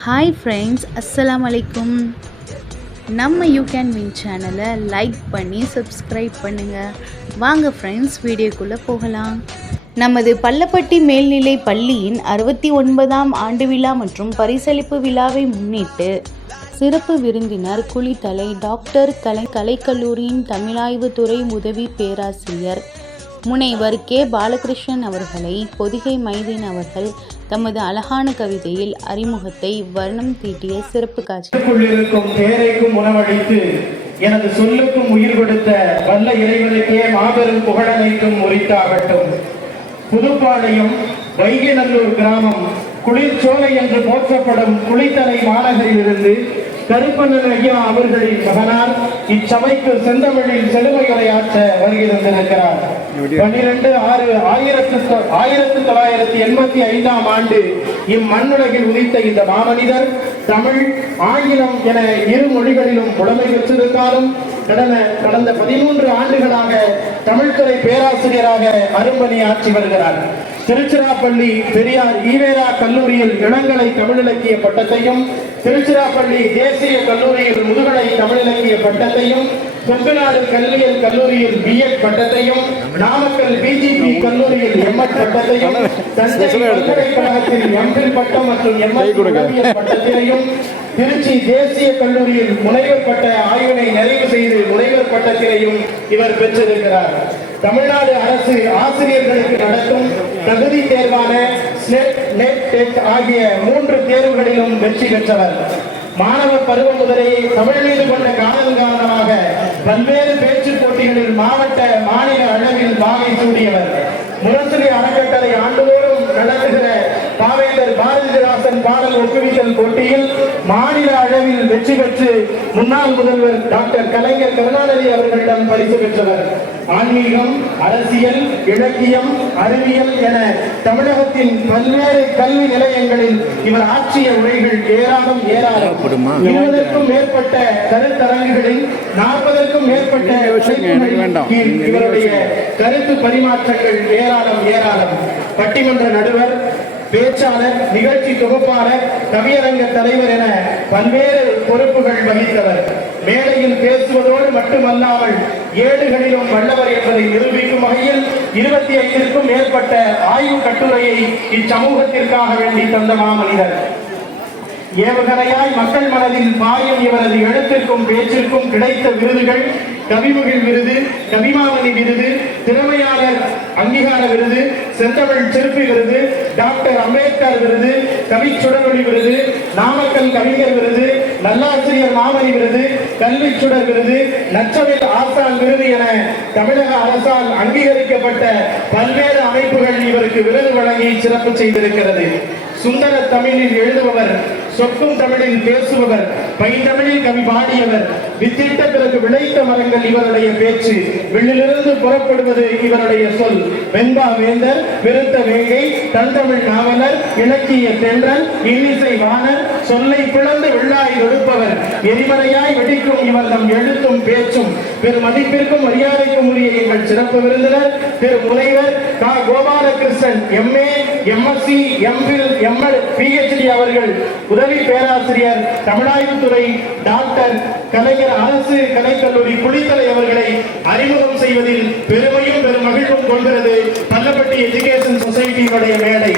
Hi friends அஸ்ஸலாமு வலைக்கும் நம்ம யூ கேன் வின் சேனலை லைக் பண்ணி சப்ஸ்கிரைப் பண்ணுங்கள் வாங்க ஃப்ரெண்ட்ஸ் வீடியோக்குள்ளே போகலாம். நமது பள்ளப்பட்டி மேல்நிலை பள்ளியின் அறுபத்தி ஒன்பதாம் ஆண்டு விழா மற்றும் பரிசளிப்பு விழாவை முன்னிட்டு சிறப்பு விருந்தினர் குளித்தலை டாக்டர் கலை கலைக்கல்லூரியின் தமிழாய்வுத் துறை உதவி பேராசிரியர் முனைவர் கே பாலகிருஷ்ணன் அவர்களை பொதிகை மைதீன் அவர்கள் தமது அழகான கவிதையில் அறிமுகத்தை வர்ணம் தீட்டிய சிறப்பு காட்சி. தேரைக்கும் உணவளித்து எனது சொல்லுக்கும் உயிர் கொடுத்த வல்ல இறைவனுக்கே மாபெரும் புகழனைக்கும் உரித்தாகட்டும் புதுப்பாளையம் வைகைநல்லூர் கிராமம் குளிர்ச்சோலை என்று போற்றப்படும் குளித்தலை மாநகரிலிருந்து கருப்பண்ணன் ஐயா அவர்களின் மகனார் இச்சபைக்கு செந்தமிழில் செழுமையுரையாற்ற வருகை தந்திருக்கிறார் பன்னிரண்டு ஆறு ஆயிரத்து ஆயிரத்து தொள்ளாயிரத்தி எண்பத்தி ஐந்தாம் ஆண்டு இம்மண்ணுலகில் உதித்த இந்த மாமனிதர் தமிழ் ஆங்கிலம் என இரு மொழிகளிலும் புலமை பெற்றிருந்தாலும் கடந்த கடந்த பதிமூன்று ஆண்டுகளாக தமிழ்துறை பேராசிரியராக அரும்பணி ஆற்றி வருகிறார். திருச்சிராப்பள்ளி பெரியார் ஈவேரா கல்லூரியில் இளங்கலை தமிழ் இலக்கிய பட்டத்தையும் திருச்சிராப்பள்ளி தேசிய கல்லூரியில் முதுகலை தமிழ் இலக்கிய பட்டத்தையும் கொங்குநாடு கல்வியியல் கல்லூரியில் பிஎட் பட்டத்தையும் நாமக்கல் பிஜிபி கல்லூரியில் எம்எட் பட்டத்தையும் தஞ்சை பல்கலைக்கழகத்தில் எம்பில் பட்டம் மற்றும் எம்எஸ் பட்டத்தினையும் திருச்சி தேசிய கல்லூரியில் முனைவர் பட்ட ஆய்வினை நிறைவு செய்து முனைவர் பட்டத்தினையும் இவர் பெற்றிருக்கிறார். தமிழ்நாடு அரசு ஆசிரியர்களுக்கு நடத்தும் தகுதி தேர்வான ஸ்னெட் நெட் டெட் ஆகிய மூன்று தேர்வுகளிலும் வெற்றி பெற்றவர். மாணவ பருவம் முதலே தமிழ் மீது கொண்ட காதல் காரணமாக பல்வேறு பேச்சுப் போட்டிகளில் மாவட்ட மாநில அளவில் பாவை சூடியவர். முரசொலி அறக்கட்டளை ஆண்டுதோறும் நடத்துகிற பாவேந்தர் பாரதிதாசன் பாடல் ஒப்புவித்தல் போட்டியில் மாநில அளவில் வெற்றி பெற்று முன்னாள் முதல்வர் டாக்டர் கலைஞர் கருணாநிதி அவர்களிடம் பரிசு பெற்றவர். ஆன்மீகம் அரசியல் இலக்கியம் அறிவியல் என தமிழகத்தின் பல்வேறு கல்வி நிலையங்களில் இவர் ஆற்றிய உரைகள் ஏராளம் ஏராளம். இருபதற்கும் மேற்பட்ட கருத்தரங்குகளில் நாற்பதற்கும் மேற்பட்ட இவருடைய கருத்து பரிமாற்றங்கள் ஏராளம் ஏராளம். பட்டிமன்ற நடுவர் பேச்சாளர் நிகழ்ச்சி தொகுப்பாளர் கவியரங்க தலைவர் என பல்வேறு பொறுப்புகள் வகித்தவர். மேடையில் பேசுவதோடு மட்டுமல்லாமல் ஏடுகளிலும் வல்லவர் என்பதை நிரூபிக்கும் வகையில் இருபத்தி ஐந்திற்கும் மேற்பட்ட ஆய்வு கட்டுரையை இச்சமூகத்திற்காக வேண்டி தந்த மாமனிதர். ஏவுகணையாய் மக்கள் மனதில் பாயும் இவரது எழுத்திற்கும் பேச்சிற்கும் கிடைத்த விருதுகள் கவிமகள் விருது கவிமாமணி விருது திறமையாளர் அங்கீகார விருது செந்தமிழ் சிறப்பு விருது டாக்டர் அம்பேத்கர் விருது கவிச்சுடரொளி விருது நாமக்கல் கவிஞர் விருது நல்லாசிரியர் மாமணி விருது கல்வி சுடர் விருது நச்சமில் ஆசான் விருது என தமிழக அரசால் அங்கீகரிக்கப்பட்ட பல்வேறு அமைப்புகள் இவருக்கு விருது வழங்கி சிறப்பு செய்திருக்கிறது. சுந்தர தமிழில் எழுதுபவர் சொற்கும் தமிழில் பேசுபவர் பைந்தமிழில் கவி பாடியவர் வித்திட்ட பிறகு விளைத்த மரங்கள் இவருடைய பேச்சு. வில்லிலிருந்து புறப்படுவது இவருடைய சொல். வெண்பா வேந்தர் விருத்த வேங்கை தந்தமிழ் நாவலர் இலக்கிய தென்றல் இன்னிசை வாணர் சொல்லை பிளந்து வெள்ளாய் எடுப்பவர் எரிமலையாய் வெடிக்கும் இவர் நம் எழுத்தும் பேச்சும். பெரும் மதிப்பிற்கும் மரியாதைக்கும் உரிய எங்கள் சிறப்பு விருந்தினர் திரு முனைவர் கா. Gopalakrishnan M A M Sc M Phil M L Ph D அவர்கள் உதவி பேராசிரியர் தமிழாய்வுத்துறை டாக்டர் கலைஞர் அரசு கலைக்கல்லூரி குளித்தலை அவர்களை அறிமுகம் செய்வதில் பெருமையும் பெரும் மகிழ்வும் கொள்கிறது. பள்ளப்பட்டி எஜுகேஷன் சொசைட்டியினுடைய மேடை.